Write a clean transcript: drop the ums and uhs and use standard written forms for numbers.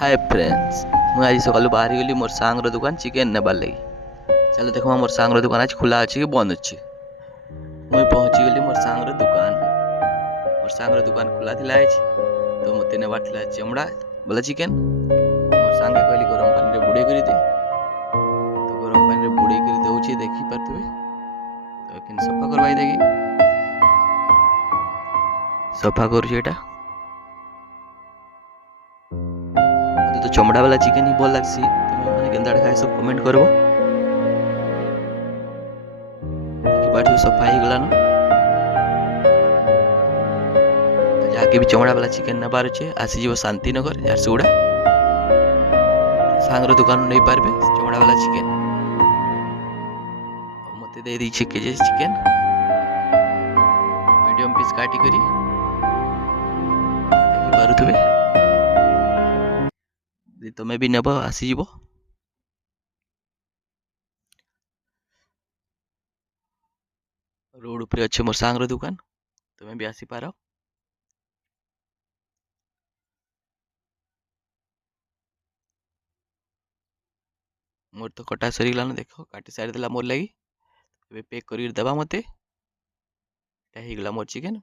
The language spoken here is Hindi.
हाय फ्रेंड्स, मुझे आज सकाल बाहरी गली मोर सांग दुकान चिकेन नेबार लगी। चलो देखो मोर सांग दुकान आज खुला अच्छे कि बंद अच्छे। मुझे पहुंची गली मोर सांग दुकान खुला थिला आज। तो मते नेबार थिला चमड़ा बोला चिकेन। मोर सांगे कहली गरम पानी रे बुड़े करी दे। तो गरम पानी रे बुड़े करी दउची देखि परतबे। तो किन सफा करवाई देगी। सफा करू एटा। तो चमड़ा वाला चिकेन ही भल लगसी। तुम माने केनता खाए सब कमेंट करबो। देखि पाठी सफा ही गलानो। जाके भी चमड़ा वाला चिकेन न पारुचे आसी जीव शांतिनगर झारसुगुड़ा सांगर दुकान नहीं पारबे चमड़ा वाला चिकेन। मते दे दी केजी चिकेन मीडियम पीस काटी करी देखि पारुथबे। तमे भी नेब आसी जीवो। रोड ऊपर अच्छे मोर सांगर दुकान, तमे भी आसी पारो। मोर तो कटा सरी गलान देखो काटी सारी देला मोर लगी। एबे पैक करी देबा मते। एटा ही गला मोर चिकेन।